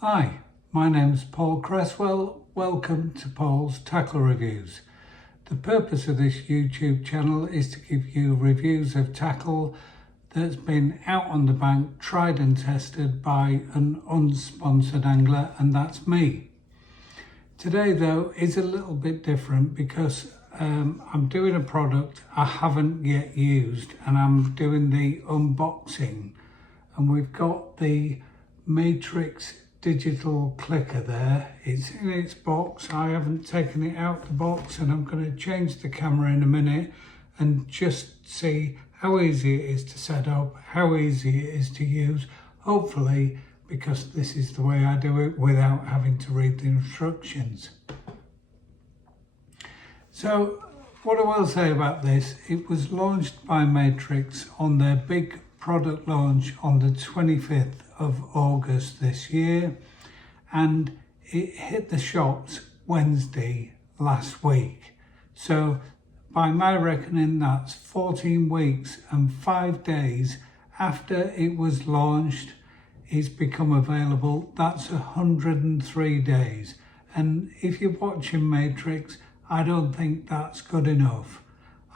Hi, my name's Paul Cresswell. Welcome to Paul's Tackle Reviews. The purpose of this YouTube channel is to give you reviews of tackle that's been out on the bank, tried and tested by an unsponsored angler, and that's me. Today though is a little bit different because I'm doing a product I haven't yet used, and I'm doing the unboxing, and we've got the Matrix digital clicker there. It's in its box. I haven't taken it out the box, and I'm going to change the camera in a minute and just see how easy it is to set up, how easy it is to use, hopefully, because this is the way I do it without having to read the instructions. So what I will say about this, it was launched by Matrix on their big product launch on the 25th of August this year, and it hit the shops Wednesday last week. So by my reckoning, that's 14 weeks and 5 days after it was launched. It's become available. That's 103 days. And if you're watching Matrix, I don't think that's good enough.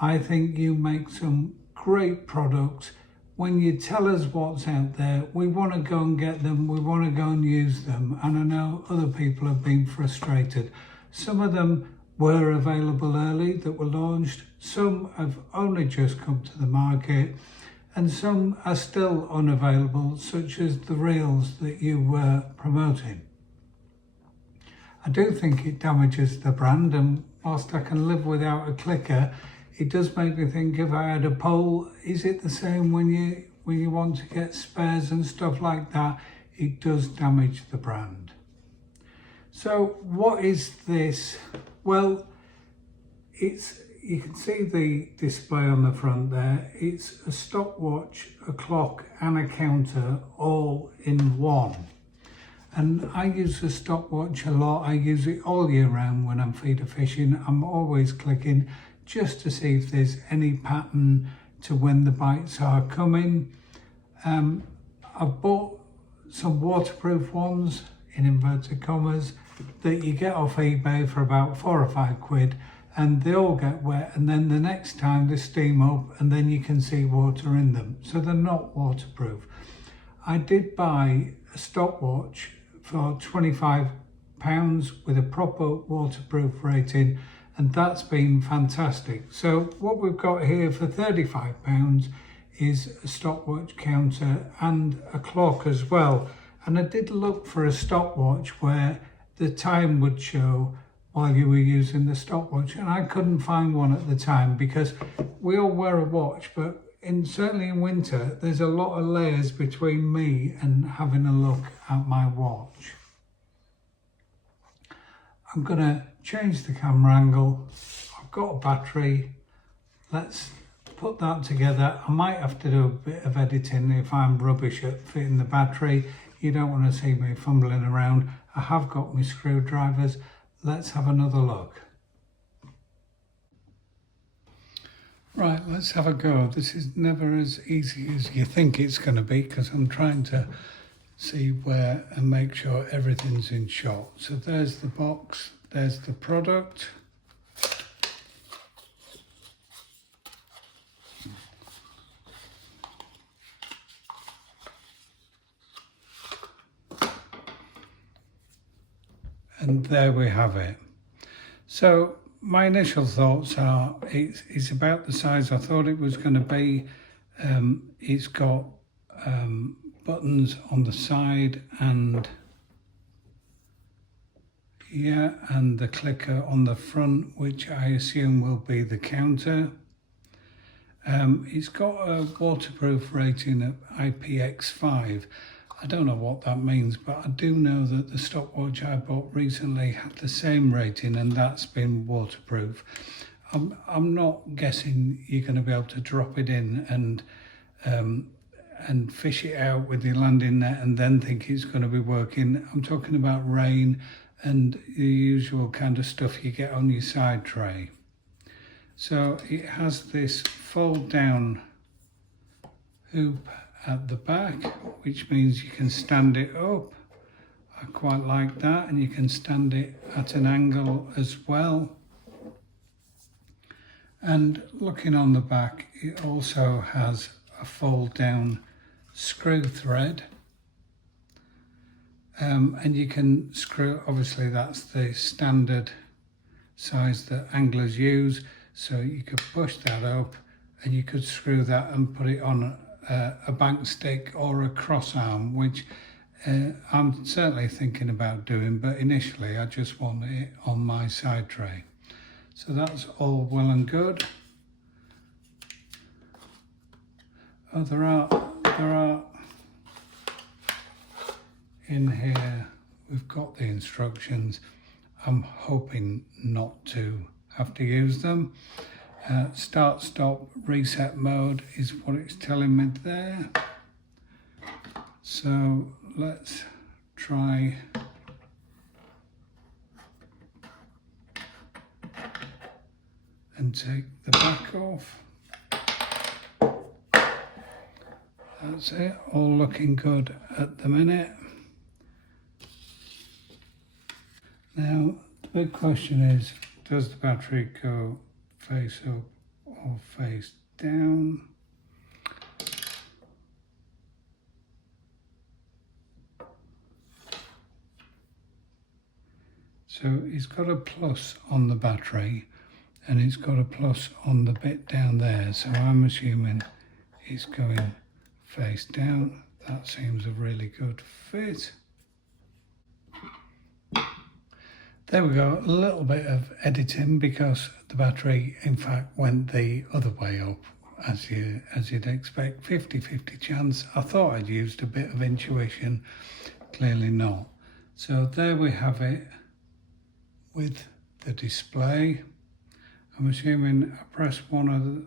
I think you make some great products. When you tell us what's out there, we want to go and get them, we want to go and use them. And I know other people have been frustrated. Some of them were available early that were launched, some have only just come to the market, and some are still unavailable, such as the reels that you were promoting. I do think it damages the brand, and whilst I can live without a clicker, it does make me think, if I had a pole, is it the same when you want to get spares and stuff like that? It does damage the brand. So what is this? Well, you can see the display on the front there. It's a stopwatch, a clock and a counter all in one. And I use a stopwatch a lot. I use it all year round when I'm feeder fishing. I'm always clicking just to see if there's any pattern to when the bites are coming. I've bought some waterproof ones, in inverted commas, that you get off eBay for about 4 or 5 quid, and they all get wet, and then the next time they steam up and then you can see water in them, so they're not waterproof. I did buy a stopwatch for £25 with a proper waterproof rating, and that's been fantastic. So what we've got here for £35 is a stopwatch counter and a clock as well. And I did look for a stopwatch where the time would show while you were using the stopwatch, and I couldn't find one at the time, because we all wear a watch, but certainly in winter there's a lot of layers between me and having a look at my watch. I'm going to change the camera angle. I've got a battery. Let's put that together. I might have to do a bit of editing if I'm rubbish at fitting the battery. You don't want to see me fumbling around. I have got my screwdrivers. Let's have another look. Right, let's have a go. This is never as easy as you think it's going to be, because I'm trying to see where and make sure everything's in shot. So there's the box, there's the product. And there we have it. So my initial thoughts are it's about the size I thought it was going to be. It's got buttons on the side and the clicker on the front, which I assume will be the counter. It's got a waterproof rating of IPX5. I don't know what that means, but I do know that the stopwatch I bought recently had the same rating, and that's been waterproof. I'm not guessing you're going to be able to drop it in and fish it out with your landing net and then think it's going to be working. I'm talking about rain and the usual kind of stuff you get on your side tray. So it has this fold down hoop at the back, which means you can stand it up. I quite like that, and you can stand it at an angle as well. And looking on the back, it also has a fold down screw thread, and you can screw, obviously that's the standard size that anglers use, so you could push that up and you could screw that and put it on a bank stick or a cross arm, which I'm certainly thinking about doing, but initially I just want it on my side tray. So that's all well and good. Oh, there are in here, we've got the instructions. I'm hoping not to have to use them. Start, stop, reset mode is what it's telling me there. So let's try and take the back off. That's it, all looking good at the minute. Now, the big question is, does the battery go face up or face down? So it's got a plus on the battery and it's got a plus on the bit down there. So I'm assuming it's going face down. That seems a really good fit. There we go, a little bit of editing because the battery in fact went the other way up, as you'd expect. 50-50 chance. I thought I'd used a bit of intuition, clearly not. So there we have it with the display. I'm assuming I press one of the,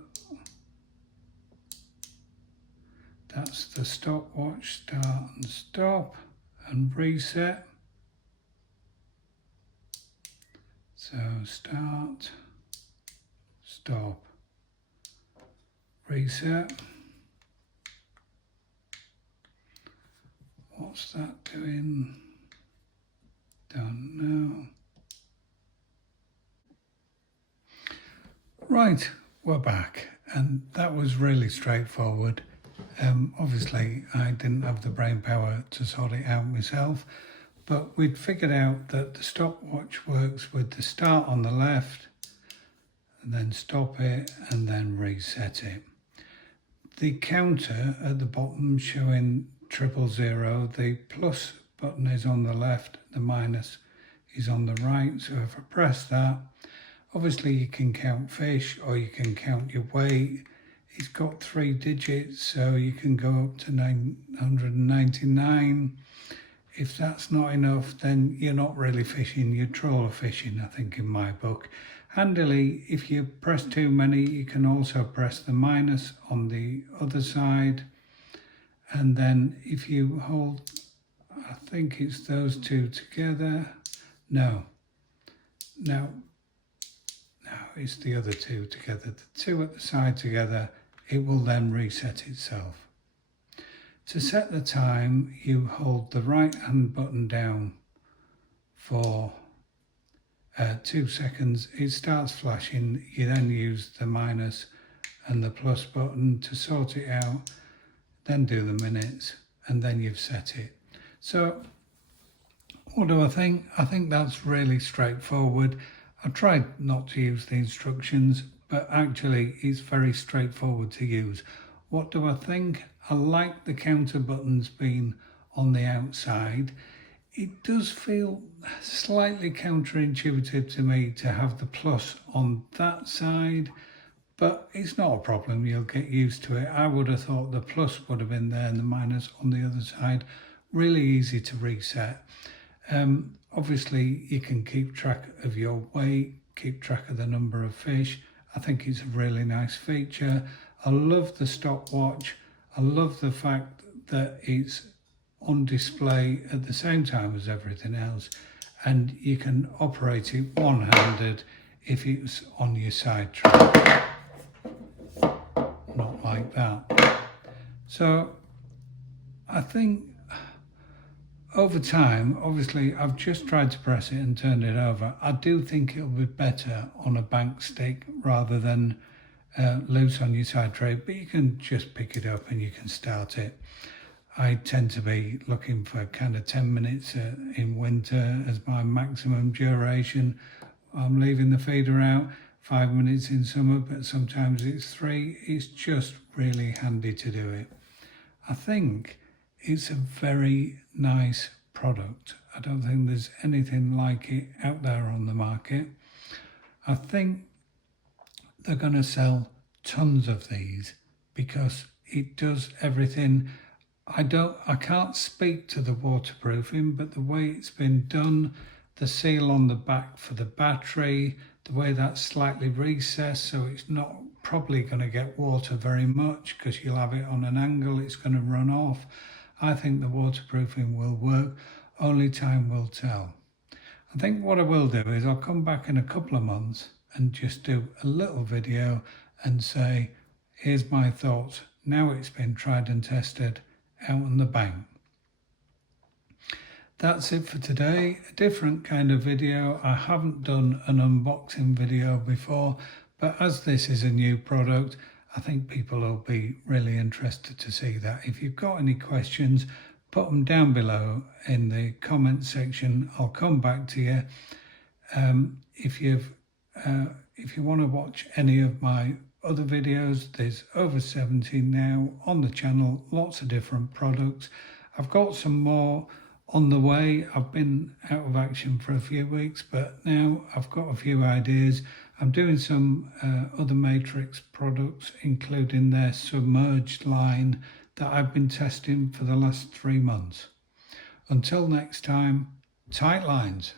that's the stopwatch, start and stop and reset. So start, stop, reset. What's that doing? Don't know. Right, we're back, and that was really straightforward. Obviously, I didn't have the brain power to sort it out myself, but we'd figured out that the stopwatch works with the start on the left, and then stop it, and then reset it. The counter at the bottom showing 000, the plus button is on the left, the minus is on the right. So if I press that, obviously you can count fish or you can count your weight. It's got 3 digits, so you can go up to 999. If that's not enough, then you're not really fishing, you're trawler fishing, I think, in my book. Handily, if you press too many, you can also press the minus on the other side. And then if you hold, I think it's those two together. No, it's the other two together. The two at the side together, it will then reset itself. To set the time, you hold the right hand button down for 2 seconds. It starts flashing. You then use the minus and the plus button to sort it out, then do the minutes, and then you've set it. So what do I think? I think that's really straightforward. I tried not to use the instructions, but actually it's very straightforward to use. What do I think? I like the counter buttons being on the outside. It does feel slightly counterintuitive to me to have the plus on that side, but it's not a problem. You'll get used to it. I would have thought the plus would have been there and the minus on the other side. Really easy to reset. Obviously, you can keep track of your weight, keep track of the number of fish. I think it's a really nice feature. I love the stopwatch. I love the fact that it's on display at the same time as everything else, and you can operate it one-handed if it's on your side tray. Not like that. So I think over time, obviously, I've just tried to press it and turn it over. I do think it'll be better on a bank stick rather than loose on your side tray, but you can just pick it up and you can start it. I tend to be looking for kind of 10 minutes in winter as my maximum duration. I'm leaving the feeder out 5 minutes in summer, but sometimes it's 3. It's just really handy to do it. I think it's a very nice product. I don't think there's anything like it out there on the market. I think they're going to sell tons of these because it does everything. I can't speak to the waterproofing, but the way it's been done, the seal on the back for the battery, the way that's slightly recessed so it's not probably going to get water very much because you'll have it on an angle, it's going to run off. I think the waterproofing will work, only time will tell. I think what I will do is I'll come back in a couple of months and just do a little video and say, here's my thoughts, now it's been tried and tested out on the bank. That's it for today, a different kind of video. I haven't done an unboxing video before, but as this is a new product, I think people will be really interested to see that. If you've got any questions, put them down below in the comment section. I'll come back to you. If you want to watch any of my other videos, there's over 70 now on the channel, lots of different products. I've got some more on the way. I've been out of action for a few weeks, but now I've got a few ideas. I'm doing some other Matrix products, including their submerged line that I've been testing for the last 3 months. Until next time, tight lines.